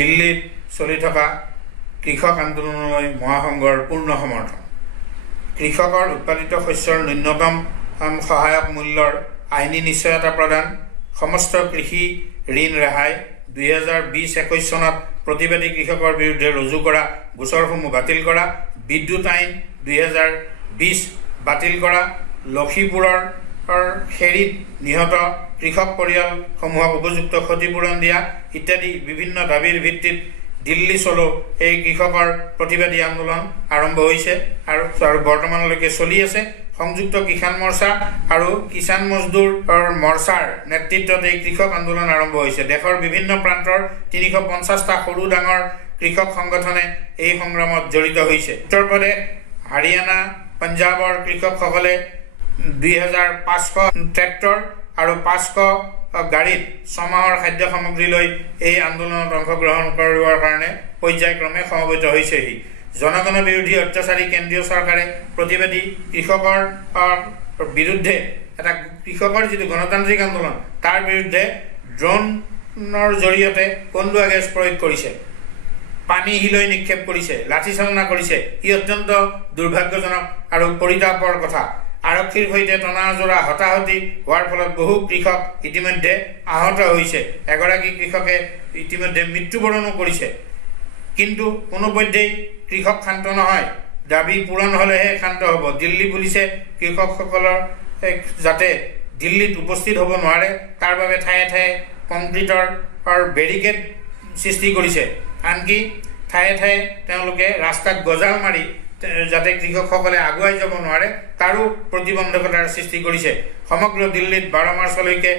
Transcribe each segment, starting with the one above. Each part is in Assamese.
দিল্লীত চলি থকা কৃষক আন্দোলনলৈ মহাসংঘৰ পূৰ্ণ সমৰ্থন। কৃষকৰ উৎপাদিত শস্যৰ ন্যূনতম সহায়ক মূল্যৰ আইনী নিশ্চয়তা প্ৰদান, সমস্ত কৃষি ঋণ ৰেহাই, 2020-21 চনত প্ৰতিবাদী কৃষকৰ বিৰুদ্ধে ৰুজু কৰা গোচৰসমূহ বাতিল কৰা, বিদ্যুৎ আইন 2020 বাতিল কৰা, লক্ষীপুৰৰ খেৰীত নিহত কৃষক পৰিয়ালসমূহক উপযুক্ত ক্ষতিপূৰণ দিয়া ইত্যাদি বিভিন্ন দাবীৰ ভিত্তিত দিল্লী চলো এই কৃষকৰ প্ৰতিবাদী আন্দোলন আৰম্ভ হৈছে আৰু বৰ্তমানলৈকে চলি আছে। সংযুক্ত কিষাণ মৰ্চা আৰু কিষাণ মজদুৰ মৰ্চাৰ নেতৃত্বত এই কৃষক আন্দোলন আৰম্ভ হৈছে। দেশৰ বিভিন্ন প্ৰান্তৰ 350টা সৰু ডাঙৰ কৃষক সংগঠনে এই সংগ্ৰামত জড়িত হৈছে। উত্তৰ প্ৰদেশ, হাৰিয়ানা, পঞ্জাৱৰ কৃষকসকলে 2500 ট্ৰেক্টৰ আৰু 500 গাড়ীত 6 মাহৰ খাদ্য সামগ্ৰী লৈ এই আন্দোলনত অংশগ্ৰহণ কৰিবৰ কাৰণে পৰ্যায়ক্ৰমে সমবেত হৈছেহি। জনগণ বিৰোধী অত্যাচাৰী কেন্দ্ৰীয় চৰকাৰে প্ৰতিবাদী কৃষকৰ বিৰুদ্ধে এটা কৃষকৰ যিটো গণতান্ত্ৰিক আন্দোলন তাৰ বিৰুদ্ধে ড্ৰোনৰ জৰিয়তে কন্দুৱা গেছ প্ৰয়োগ কৰিছে, পানী হিলৈ নিক্ষেপ কৰিছে, লাঠিচালনা কৰিছে। ই অত্যন্ত দুৰ্ভাগ্যজনক আৰু পৰিতাপৰ কথা। আৰক্ষীৰ সৈতে টনাজোৰা হতাহতি হোৱাৰ ফলত বহু কৃষক ইতিমধ্যে আহত হৈছে। এগৰাকী কৃষকে ইতিমধ্যে মৃত্যুবৰণো কৰিছে। কিন্তু কোনোপধ্যেই কৃষক শান্ত নহয়। দাবী পূৰণ হ'লেহে শান্ত হ'ব। দিল্লী পুলিচে কৃষকসকলৰ যাতে দিল্লীত উপস্থিত হ'ব নোৱাৰে তাৰ বাবে ঠায়ে ঠায়ে কংক্ৰিটৰ বেৰিকেড সৃষ্টি কৰিছে। আনকি ঠায়ে ঠায়ে তেওঁলোকে ৰাস্তাত গজাল মাৰি যাতে কৃষকসকলে আগুৱাই যাব নোৱাৰে তাৰো প্ৰতিবন্ধকতাৰ সৃষ্টি কৰিছে। সমগ্ৰ দিল্লীত 12 মাৰ্চলৈকে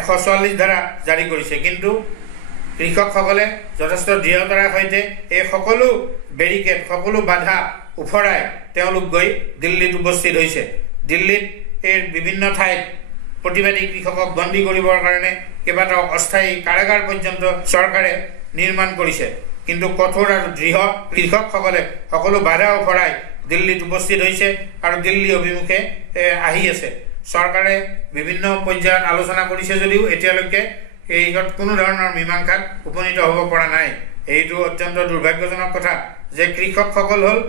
144 ধাৰা জাৰি কৰিছে। কিন্তু কৃষকসকলে যথেষ্ট দৃঢ়তাৰ সৈতে এই সকলো বেৰিকেড, সকলো বাধা উফৰাই তেওঁলোক গৈ দিল্লীত উপস্থিত হৈছে। দিল্লীত এই বিভিন্ন ঠাইত প্ৰতিবাদী কৃষকক বন্দী কৰিবৰ কাৰণে কেইবাটাও অস্থায়ী কাৰাগাৰ পৰ্যন্ত চৰকাৰে নিৰ্মাণ কৰিছে। কিন্তু কঠোৰ আৰু দৃঢ় কৃষকসকলে সকলো বাধা উফৰাই দিল্লীত উপস্থিত হৈছে আৰু দিল্লী অভিমুখে আহি আছে। চৰকাৰে বিভিন্ন পৰ্যায়ত আলোচনা কৰিছে যদিও এতিয়ালৈকে এইত কোনো ধৰণৰ মীমাংসাত উপনীত হ'ব পৰা নাই। এইটো অত্যন্ত দুৰ্ভাগ্যজনক কথা যে কৃষকসকল হ'ল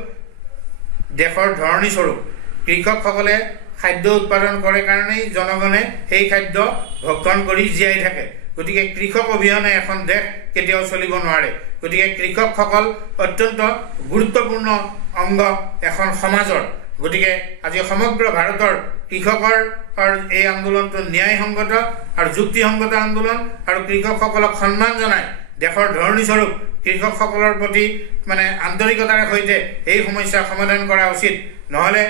দেশৰ ধৰণী স্বৰূপ। কৃষকসকলে খাদ্য উৎপাদন কৰে কাৰণেই জনগণে সেই খাদ্য ভক্ষণ কৰি জীয়াই থাকে। গতিকে কৃষক অবিহনে এখন দেশ কেতিয়াও চলিব নোৱাৰে। গতিকে কৃষকসকল অত্যন্ত গুৰুত্বপূৰ্ণ অংগ এখন সমাজৰ। গতিকে আজি সমগ্ৰ ভাৰতৰ কৃষকৰ এই আন্দোলনটো ন্যায়সংগত আৰু যুক্তিসংগত আন্দোলন আৰু কৃষকসকলক সন্মান জনাই দেশৰ ধৰণীস্বৰূপ কৃষকসকলৰ প্ৰতি আন্তৰিকতাৰ সৈতে এই সমস্যা সমাধান কৰা উচিত। নহ'লে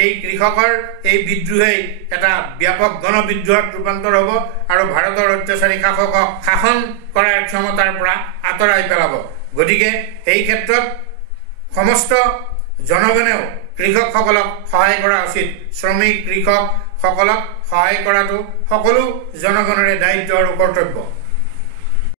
এই কৃষকৰ এই বিদ্ৰোহেই এটা ব্যাপক গণবিদ্ৰোহত ৰূপান্তৰ হ'ব আৰু ভাৰতৰ অত্যাচাৰী শাসকক শাসন কৰাৰ ক্ষমতাৰ পৰা আঁতৰাই পেলাব। গতিকে এই ক্ষেত্ৰত সমস্ত জনগণেও কৃষকসকলক সহায় কৰা উচিত। শ্ৰমিক কৃষকসকলক সহায় কৰাটো সকলো জনগণৰে দায়িত্ব আৰু কৰ্তব্য।